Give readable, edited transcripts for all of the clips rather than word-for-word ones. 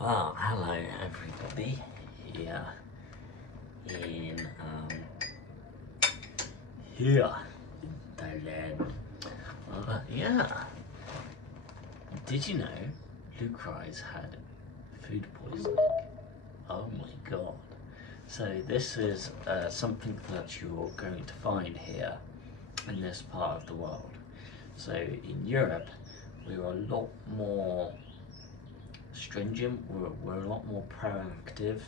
Well, hello everybody here in here in Thailand. Yeah. Did you know Luke Rise had food poisoning? Oh my god. So this is something that you're going to find here in this part of the world. So in Europe, we're a lot more stringent, we're a lot more proactive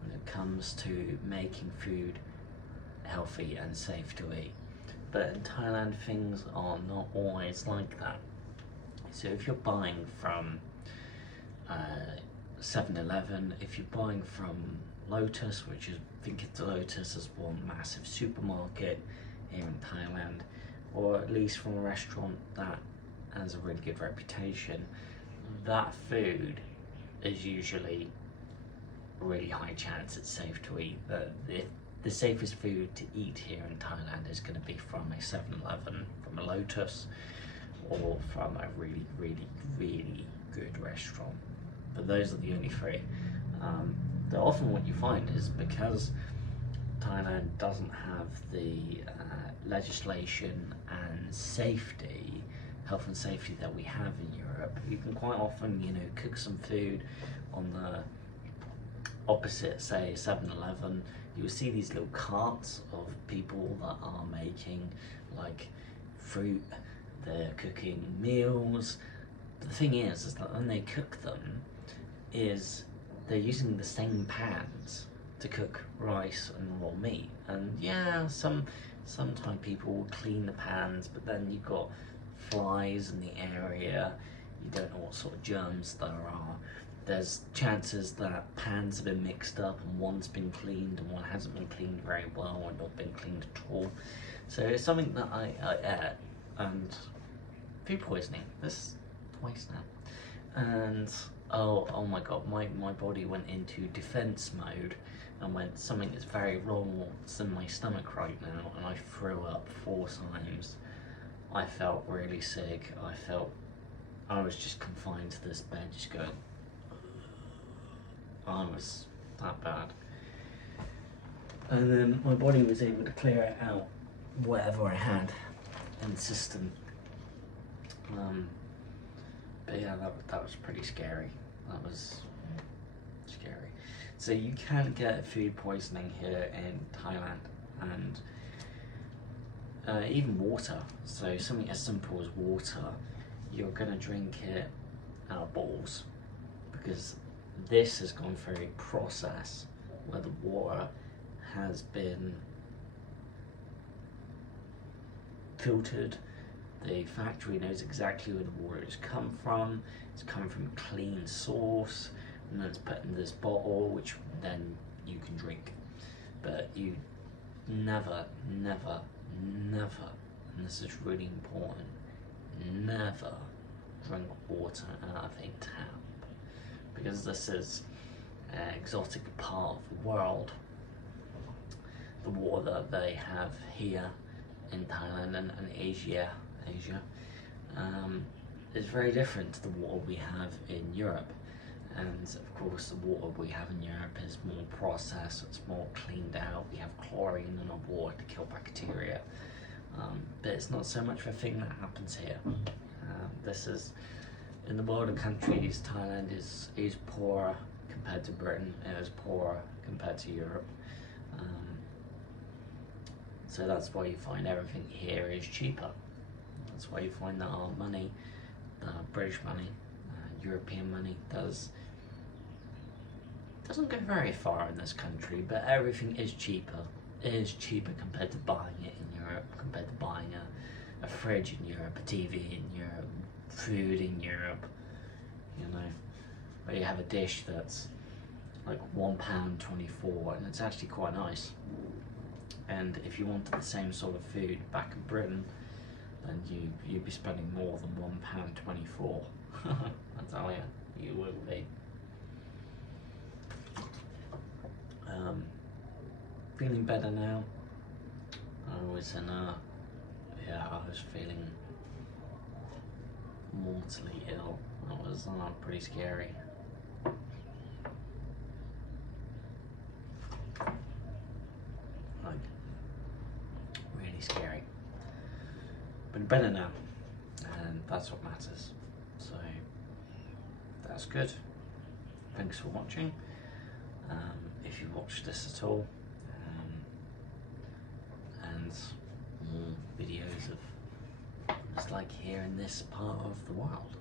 when it comes to making food healthy and safe to eat. But in Thailand, things are not always like that. So if you're buying from 7-Eleven, if you're buying from Lotus, which is, think of Lotus as one massive supermarket here in Thailand, or at least from a restaurant that has a really good reputation, that food is usually really high chance it's safe to eat. The safest food to eat here in Thailand is going to be from a 7-Eleven, from a Lotus, or from a really, really, really good restaurant. But those are the only three. Often what you find is because Thailand doesn't have the legislation and safety, health and safety that we have in Europe, you can quite often, cook some food on the opposite, say 7-Eleven. You will see these little carts of people that are making like fruit, they're cooking meals. But the thing is that when they cook them, they're using the same pans to cook rice and raw meat. And yeah, sometimes people will clean the pans, but then you've got flies in the area, you don't know what sort of germs there are. There's chances that pans have been mixed up and one's been cleaned and one hasn't been cleaned very well or not been cleaned at all. So it's something that I ate, and food poisoning, this twice now. And oh my god, my body went into defense mode and went, something is very wrong, what's in my stomach right now, and I threw up 4 times. I felt really sick. I was just confined to this bed, just going, I was that bad. And then my body was able to clear it out, whatever I had in the system. But yeah, that was pretty scary. That was scary. So you can get food poisoning here in Thailand, and even water. So something as simple as water, you're gonna drink it out of bottles, because this has gone through a process where the water has been filtered. The factory knows exactly where the water has come from. It's come from a clean source, and then it's put in this bottle, which then you can drink. But you never, never, never, and this is really important, never drink water out of a tap, because this is an exotic part of the world. The water that they have here in Thailand and Asia is very different to the water we have in Europe. And of course the water we have in Europe is more processed, it's more cleaned out, we have chlorine in our water to kill bacteria. But it's not so much of a thing that happens here. This is, in the world of countries, Thailand is poorer compared to Britain, it is poorer compared to Europe. So that's why you find everything here is cheaper. That's why you find that our money, British money, European money, doesn't go very far in this country, but everything is cheaper. It is cheaper compared to buying it in Europe, compared to buying a fridge in Europe, a TV in Europe, food in Europe, where you have a dish that's like £1.24, and it's actually quite nice. And if you wanted the same sort of food back in Britain, then you'd be spending more than £1.24. I tell you will be. Feeling better now. I was feeling mortally ill. That was pretty scary. really scary. But better now, and that's what matters. So that's good. Thanks for watching. If you watched this at all, and more videos of just like here in this part of the world.